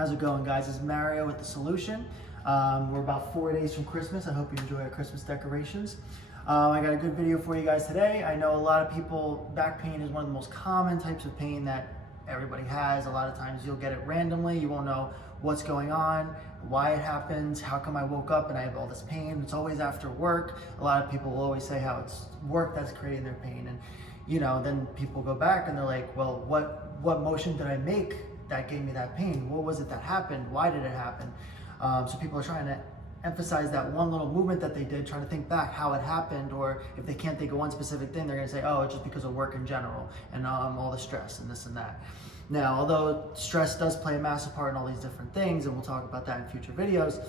How's it going, guys? This is Mario with The Solution. We're about 4 days from Christmas. I hope you enjoy our Christmas decorations. I got a good video for you guys today. I know a lot of people, back pain is one of the most common types of pain that everybody has. A lot of times you'll get it randomly. You won't know what's going on, why it happens, how come I woke up and I have all this pain. It's always after work. A lot of people will always say how it's work that's creating their pain. And then people go back and they're like, well, what motion did I make that gave me that pain? What was it that happened? Why did it happen? So people are trying to emphasize that one little movement that they did, trying to think back how it happened, or if they can't think of one specific thing, they're gonna say, oh, it's just because of work in general and all the stress and this and that. Now, although stress does play a massive part in all these different things, and we'll talk about that in future videos,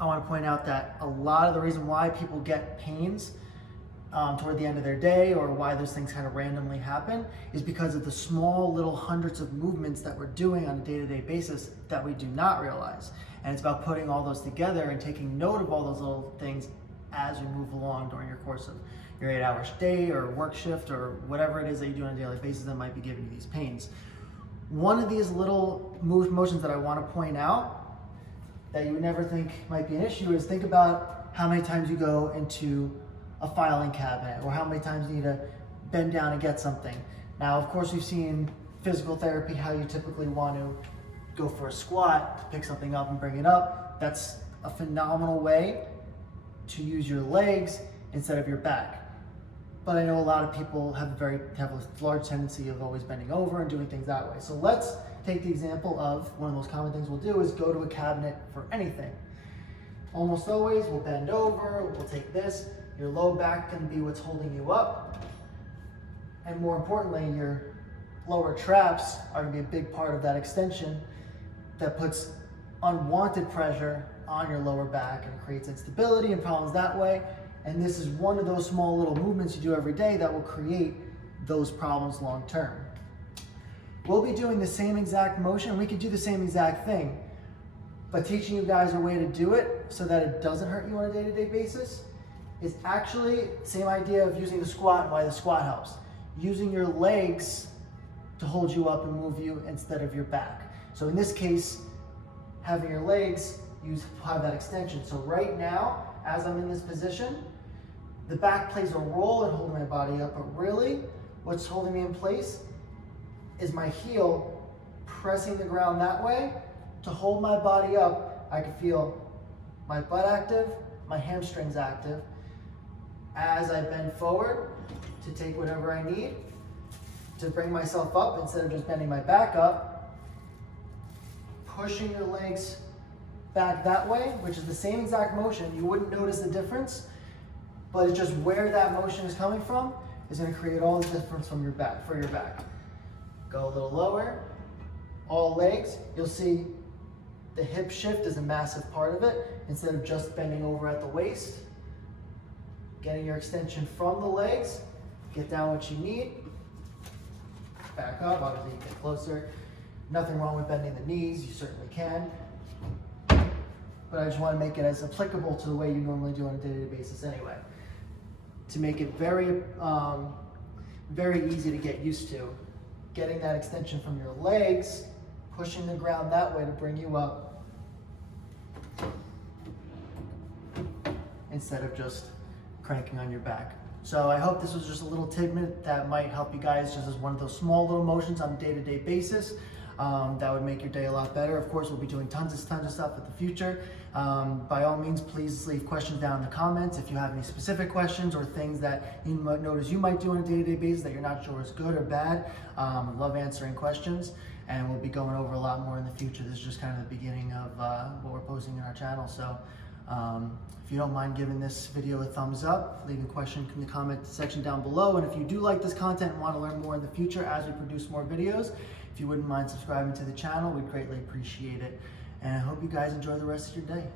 I wanna point out that a lot of the reason why people get pains toward the end of their day, or why those things kind of randomly happen, is because of the small little hundreds of movements that we're doing on a day-to-day basis that we do not realize. And it's about putting all those together and taking note of all those little things as you move along during your course of your 8-hour day or work shift or whatever it is that you do on a daily basis that might be giving you these pains. One of these little motions that I want to point out that you would never think might be an issue is think about how many times you go into a filing cabinet, or how many times you need to bend down and get something. Now, of course, we've seen physical therapy, how you typically want to go for a squat, pick something up and bring it up. That's a phenomenal way to use your legs instead of your back. But I know a lot of people have a large tendency of always bending over and doing things that way. So let's take the example of one of the most common things we'll do is go to a cabinet for anything. Almost always we'll bend over, we'll take this. Your low back can be what's holding you up. And more importantly, your lower traps are gonna be a big part of that extension that puts unwanted pressure on your lower back and creates instability and problems that way. And this is one of those small little movements you do every day that will create those problems long term. We'll be doing the same exact motion. We could do the same exact thing, but teaching you guys a way to do it so that it doesn't hurt you on a day-to-day basis is actually the same idea of using the squat and why the squat helps. Using your legs to hold you up and move you instead of your back. So in this case, having your legs have that extension. So right now, as I'm in this position, the back plays a role in holding my body up, but really what's holding me in place is my heel pressing the ground that way to hold my body up. I can feel my butt active, my hamstrings active, as I bend forward to take whatever I need to bring myself up instead of just bending my back up, pushing your legs back that way, which is the same exact motion. You wouldn't notice the difference, but it's just where that motion is coming from is going to create all the difference from your back, for your back. Go a little lower, all legs. You'll see the hip shift is a massive part of it. Instead of just bending over at the waist, getting your extension from the legs, get down what you need, back up, obviously you get closer. Nothing wrong with bending the knees, you certainly can. But I just want to make it as applicable to the way you normally do on a day-to-day basis anyway. To make it very, very easy to get used to. Getting that extension from your legs, pushing the ground that way to bring you up, instead of just cranking on your back. So I hope this was just a little tidbit that might help you guys just as one of those small little motions on a day-to-day basis. That would make your day a lot better. Of course, we'll be doing tons of stuff in the future. By all means, please leave questions down in the comments if you have any specific questions or things that you might notice you might do on a day-to-day basis that you're not sure is good or bad. I love answering questions, and we'll be going over a lot more in the future. This is just kind of the beginning of what we're posting in our channel. So if you don't mind giving this video a thumbs up, leave a question in the comment section down below. And if you do like this content and want to learn more in the future as we produce more videos, if you wouldn't mind subscribing to the channel, we'd greatly appreciate it. And I hope you guys enjoy the rest of your day.